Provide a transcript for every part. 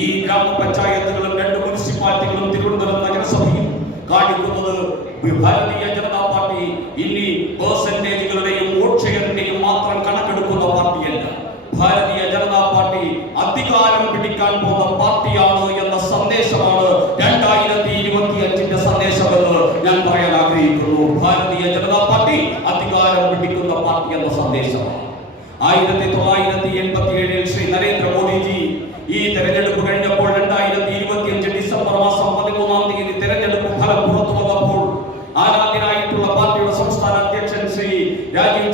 ഈ ഗ്രാമപഞ്ചായത്തുകളും രണ്ട് മുനിസിപ്പാലിറ്റികളും തിരുവനന്തപുരം നഗരസഭയും കാണിക്കുന്നത് ഭാരതീയ ജനതാ പാർട്ടി ഇനി പേഴ്സന്റേജുകളുടെയും വോട്ട് ഷെയറിന്റെയും മാത്രം കണക്കെടുക്കുന്ന പാർട്ടിയല്ല. ഭാരതീയ ജനതാ പാർട്ടി അധികാരം പിടിക്കാൻ പോകുന്ന പാർട്ടിയാണ് എന്ന സന്ദേശമാണ് രണ്ടായിരത്തി ഇരുപത്തി അഞ്ചിന്റെ സന്ദേശമെന്ന് ഞാൻ പറയാൻ ആഗ്രഹിക്കുന്നു. ഭാരതീയ ജനതാ പാർട്ടി അധികാരം പിടിക്കുന്ന പാർട്ടി എന്ന സന്ദേശമാണ്. ആയിരത്തി തൊള്ളായിരത്തി എൺപത്തി ഏഴിൽ ശ്രീ നരേന്ദ്രമോദിജി ഈ തെരഞ്ഞെടുപ്പ്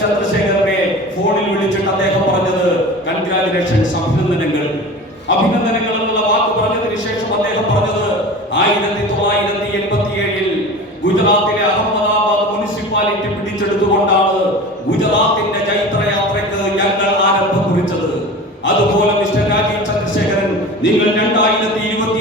ചന്ദ്രശേഖരനെ ഫോണിൽ വിളിച്ചിട്ട് അദ്ദേഹം പറഞ്ഞത് കൺഗ്രാജുലേഷൻസ് അഭിനന്ദനങ്ങൾ അഭിനന്ദനങ്ങൾ എന്നുള്ള വാക്ക് പറഞ്ഞതിന് ശേഷം അദ്ദേഹം പറഞ്ഞത് ആയിരത്തി തൊള്ളായിരത്തി എൺപത്തി ഏഴിൽ ഗുജറാത്തിലെ അഹമ്മദാബാദ് മുനിസിപ്പാലിറ്റി പിടിച്ചെടുത്തുകൊണ്ടാണ് ഗുജറാത്തിന്റെ ചൈത്രയാത്രയ്ക്ക് ഞങ്ങൾ ആരംഭം കുറിച്ചത്. അതുപോലെ മിസ്റ്റർ രാജീവ് ചന്ദ്രശേഖരൻ നിങ്ങൾ രണ്ടായിരത്തി ഇരുപത്തി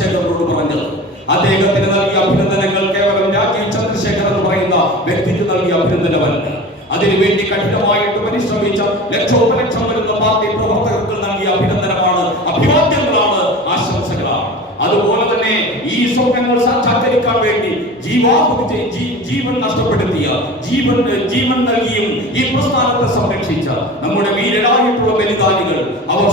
ചന്ദ്രശേഖരനോട് പറഞ്ഞത്. അദ്ദേഹത്തിന് നൽകിയ അഭിനന്ദനങ്ങൾ കേവലം രാജീവ് ചന്ദ്രശേഖർ എന്ന് പറയുന്ന വ്യക്തിക്ക് നൽകിയ അഭിനന്ദനമല്ല. അതിനുവേണ്ടി കഠിനമായിട്ട് പരിശ്രമിച്ച ലക്ഷോപലക്ഷം വരുന്ന പാർട്ടി പ്രവർത്തകർക്ക് നൽകിയ അഭിനന്ദനമാണ് അഭിവാദ്യങ്ങളാണ് ആശംസകളാണ്. അതുപോലെ തന്നെ ഈ സ്വപ്നങ്ങൾ സാക്ഷാത്കരിക്കാൻ വേണ്ടി ജീവാഹുതി ജീവൻ നഷ്ടപ്പെടുത്തിയ ജീവൻ ജീവൻ നൽകിയും ഈ പ്രസ്ഥാനത്തെ സംരക്ഷിച്ച നമ്മുടെ വീരരായിട്ടുള്ള ബലിദാനികൾ അവർ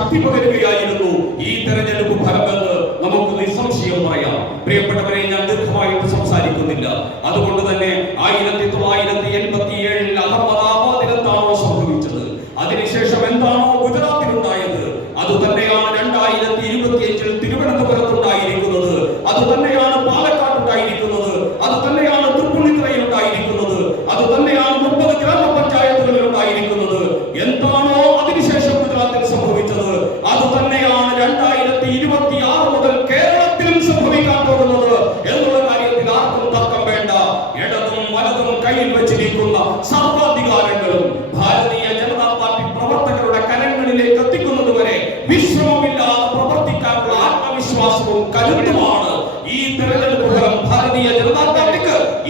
ശക്തി പകരുകയായിരുന്നു ഈ തെരഞ്ഞെടുപ്പ് ഫലമെന്ന് നമുക്ക് നിസ്സംശയം പറയാം. പ്രിയപ്പെട്ടവരെ ഞാൻ ദീർഘമായിട്ട് സംസാരിക്കുന്നില്ല. അതുകൊണ്ട് തന്നെ ആയിരത്തി തൊള്ളായിരത്തി എൺപത്തി ഏഴിൽ അഹമ്മദാബാദിൽ എന്താണോ സംഭവിച്ചത്? അതിനുശേഷം എന്താണോ ഗുജറാത്തിലുണ്ടായത്? അത് തന്നെയാണ് രണ്ടായിരത്തി ഇരുപത്തി അഞ്ചിൽ തിരുവനന്തപുരത്തുണ്ടായിരിക്കുന്നത്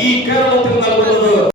E quero